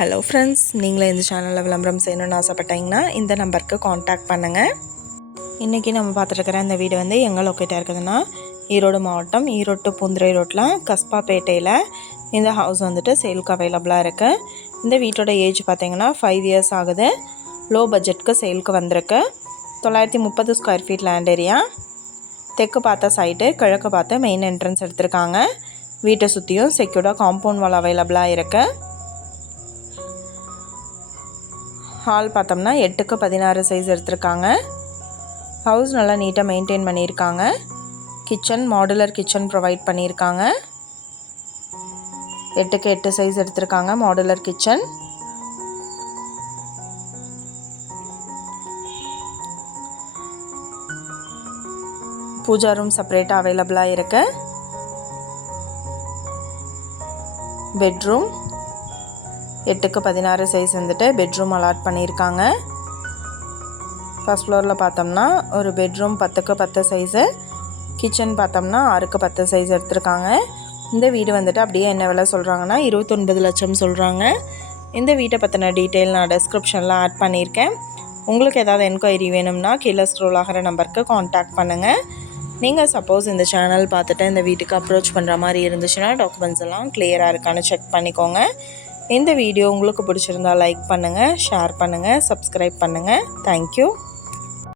Hello friends, நீங்களே இந்த சேனலில் விளம்பரம் செய்யணும்னு ஆசைப்பட்டீங்கன்னா இந்த நம்பருக்கு காண்டாக்ட் பண்ணுங்கள். இன்றைக்கி நம்ம பார்த்துருக்கிற இந்த வீடு வந்து எங்கே லொக்கேட்டாக இருக்குதுன்னா ஈரோடு மாவட்டம் ஈரோடு டு பூந்துரை ரோட்டில் கஸ்பாப்பேட்டையில் இந்த ஹவுஸ் வந்துட்டு சேலுக்கு அவைலபிளாக இருக்குது. இந்த வீட்டோட ஏஜ் பார்த்திங்கன்னா 5 இயர்ஸ் ஆகுது. லோ பட்ஜெட்டுக்கு சேலுக்கு வந்திருக்கு. 930 ஸ்கொயர் ஃபீட் லேண்ட் ஏரியா. தெற்கு பார்த்த சைட்டு, கிழக்கு பார்த்து மெயின் என்ட்ரன்ஸ் எடுத்திருக்காங்க. வீட்டை சுற்றியும் செக்யூர்டாக காம்பவுண்ட் வால் அவைலபிளாக இருக்குது. ஹால் பார்த்தோம்னா 8க்கு 16 சைஸ் எடுத்திருக்காங்க. ஹவுஸ் நல்லா நீட்டாக மெயின்டைன் பண்ணியிருக்காங்க. கிச்சன் மாடுலர் கிச்சன் ப்ரொவைட் பண்ணியிருக்காங்க. 8க்கு 8 சைஸ் எடுத்திருக்காங்க மாடுலர் கிச்சன். பூஜா ரூம் செப்பரேட்டாக அவைலபிளாக இருக்கு. பெட்ரூம் 8க்கு 16 சைஸ் வந்துட்டு பெட்ரூம் அலாட் பண்ணியிருக்காங்க. ஃபர்ஸ்ட் ஃப்ளோரில் பார்த்தோம்னா ஒரு பெட்ரூம் 10க்கு 10 சைஸு, கிச்சன் பார்த்தோம்னா 6க்கு 10 சைஸ் எடுத்திருக்காங்க. இந்த வீடு வந்துட்டு அப்படியே என்ன விலை சொல்கிறாங்கன்னா 29 லட்சம் சொல்கிறாங்க. இந்த வீட்டை பற்றின டீட்டெயில் நான் டிஸ்கிரிப்ஷனில் ஆட் பண்ணியிருக்கேன். உங்களுக்கு ஏதாவது என்கொயரி வேணும்னா கீழே ஸ்க்ரோல் ஆகிற நம்பருக்கு காண்டாக்ட் பண்ணுங்கள். நீங்கள் சப்போஸ் இந்த சேனல் பார்த்துட்டு இந்த வீட்டுக்கு அப்ரோச் பண்ணுற மாதிரி இருந்துச்சுன்னா டாக்குமெண்ட்ஸ் எல்லாம் கிளியராக இருக்கான்னு செக் பண்ணிக்கோங்க. இந்த வீடியோ உங்களுக்கு பிடிச்சிருந்தா லைக் பண்ணுங்கள், ஷேர் பண்ணுங்கள், சப்ஸ்கிரைப் பண்ணுங்கள். தேங்க்யூ.